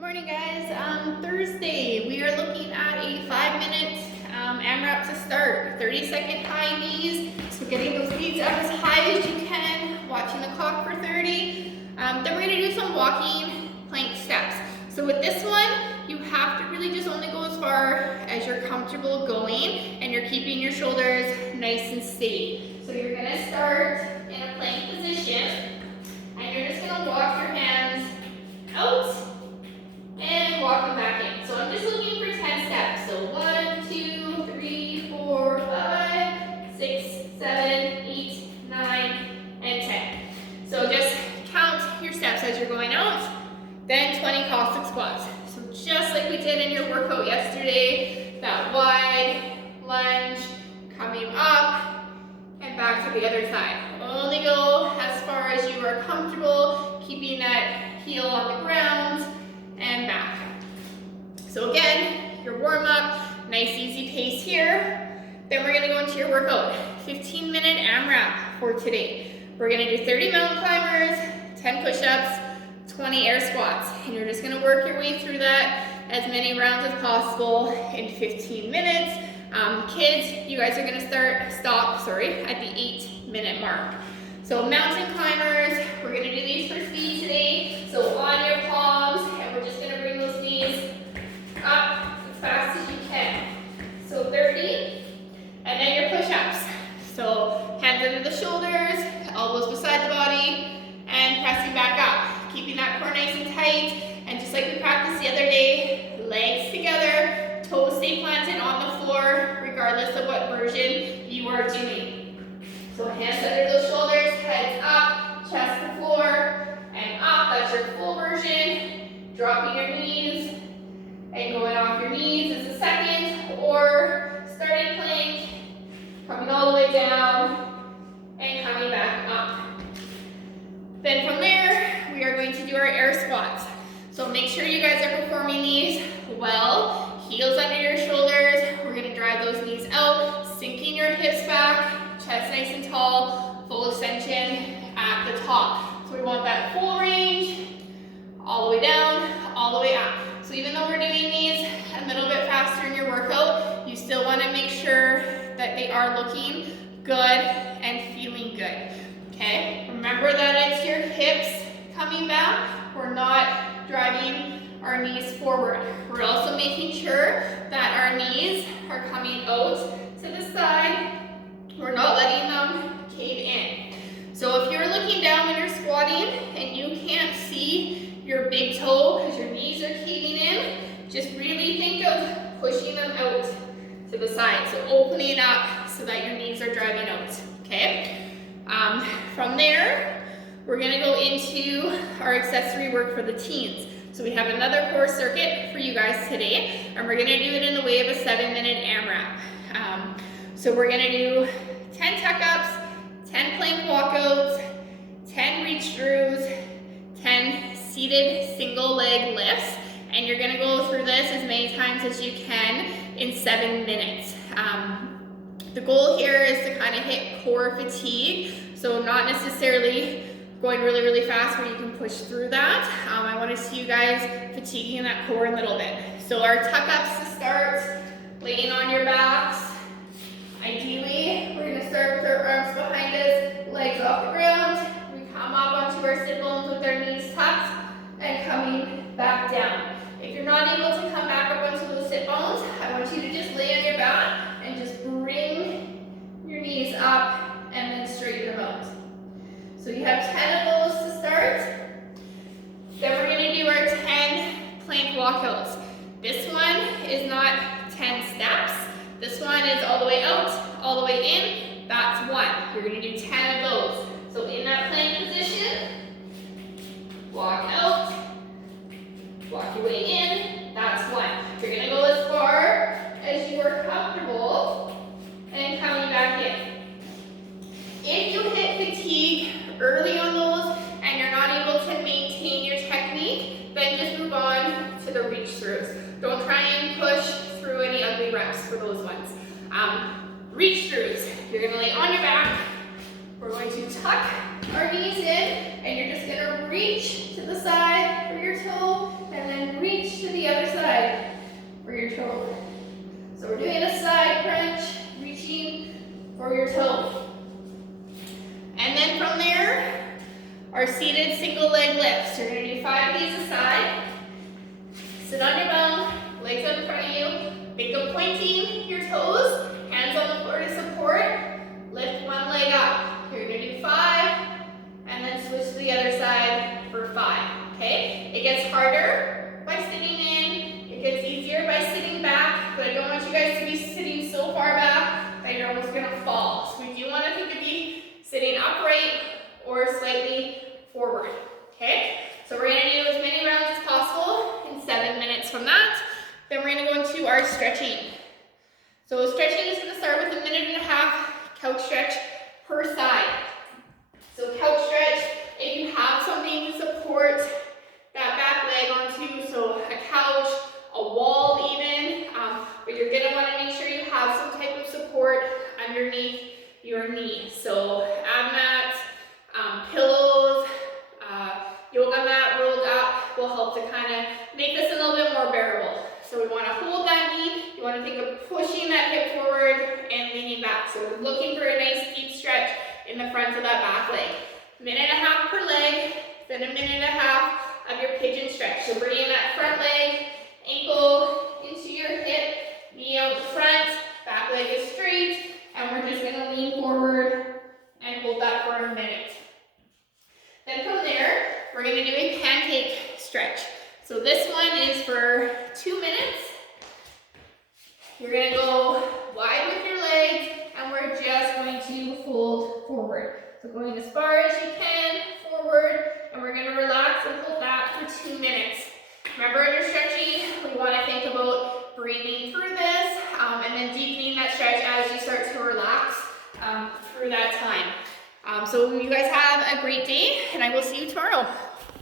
Morning guys. Thursday we are looking at a 5-minute AMRAP to start. 30-second high knees, so getting those knees up as high as you can, watching the clock for 30. Then we're going to do some walking plank steps. So with this one you have to really just only go as far as you're comfortable going, and you're keeping your shoulders nice and steady. So you're going to start in a plank position, and you're just going to walk your hands out and walk them back in. So I'm just looking for 10 steps. So 1, 2, 3, 4, 5, 6, 7, 8, 9, and 10. So just count your steps as you're going out. Then 20 Cossack squats. So just like we did in your workout yesterday, that wide lunge, coming up and back to the other side. Only go as far as you are comfortable, keeping that heel on the ground and back. So again, your warm up, nice easy pace here. Then we're gonna go into your workout. 15-minute AMRAP for today. We're gonna do 30 mountain climbers, 10 push-ups, 20 air squats. And you're just gonna work your way through that as many rounds as possible in 15 minutes. Kids, you guys are gonna stop at the 8-minute mark. So mountain climbers, we're gonna do these for speed today. So on your palms, and we're just gonna bring those knees up as fast as you can. So 30, and then your push-ups. So hands under the shoulders, elbows beside the body, and pressing back up. Keeping that core nice and tight, and just like we practiced the other day, legs together, toes stay planted on the floor, regardless of what version you are doing. So hands under those shoulders, heads up, chest to floor, and up. That's your full version. Dropping your knees and going off your knees is the second, or starting plank, coming all the way down and coming back up. Then from there, we are going to do our air squats. So make sure you guys are performing these well. Heels under your shoulders. We're going to drive those knees out, sinking your hips back, chest nice and tall, full extension at the top. So we want that full range, all the way down, all the way up. So even though we're doing these a little bit faster in your workout, you still want to make sure that they are looking good and feeling good. Okay? Remember that it's your hips coming back. We're not driving our knees forward. We're also making sure that our knees are coming out to the side. We're not letting them cave in. So if you're looking down when you're squatting and you can't see your big toe because your knees are caving in, just really think of pushing them out to the side. So opening up so that your knees are driving out, okay? From there, we're gonna go into our accessory work for the teens. So we have another core circuit for you guys today, and we're gonna do it in the way of a 7-minute AMRAP. So we're gonna do 10 tuck-ups, 10 plank walkouts, 10 reach throughs, 10 seated single leg lifts, and you're gonna go through this as many times as you can in 7 minutes. The goal here is to kind of hit core fatigue, so not necessarily going really, really fast where you can push through that. I want to see you guys fatiguing that core a little bit. So our tuck-ups to start, laying on your backs. Ideally, we're going to start with our arms behind us, legs off the ground. We come up onto our sit bones with our knees tucked and coming back down. If you're not able to come back up onto those sit bones, I want you to just lay on your back and just bring your knees up and then straighten them out. So you have 10 of those to start. Then we're going to do our 10 plank walkouts. This one is not 10 steps. This one is all the way out, all the way in. That's one. You're going to do 10 of those. So in that plank position, walk out, walk your way in. That's one. You're going to go as far as you are comfortable and coming back in. If you hit fatigue early on those and you're not able to maintain your technique, then just move on to the reach throughs. Don't try and push through any ugly reps for those ones. Reach throughs, you're gonna lay on your back. We're going to tuck our knees in, and you're just gonna reach to the side for your toe, and then reach your toe. So we're doing a side crunch, reaching for your toe. And then from there, our seated single leg lifts. You're gonna do 5 knees aside. Sit on your bum, legs up in front of you. Think of pointing your toes, hands on the floor to support. Lift one leg up. You're gonna do 5, and then switch to the other side for 5, okay? It gets harder by sitting in, it gets easier by sitting back, but I don't want you guys to be sitting so far back that you're almost gonna fall. So we do wanna think of you sitting upright or slightly forward, okay? So we're gonna do as many rounds as possible in 7 minutes from that. Then we're gonna go into our stretching. So stretching is gonna start with 1.5 minutes couch stretch per side. So couch stretch, if you have something to support that back leg onto, so a couch, a wall even, but you're gonna wanna make sure you have some type of support underneath your knee. So ab mat, pillows, yoga mat rolled up will help to kind of make this a little bit more bearable. So we want to hold that knee, you want to think of pushing that hip forward and leaning back. So we're looking for a nice deep stretch in the front of that back leg. 1.5 minutes per leg, then 1.5 minutes of your pigeon stretch. So bringing that front leg, ankle into your hip, knee out front, back leg is straight, and we're just going to lean forward and hold that for 1 minute. Then from there, we're going to do a pancake stretch. So this one is for 2 minutes. You're going to go wide with your legs, and we're just going to fold forward. So going as far as you can forward, and we're going to relax and hold that for 2 minutes. Remember, in your stretching, we want to think about breathing through this, and then deepening that stretch as you start to relax through that time. So you guys have a great day, and I will see you tomorrow.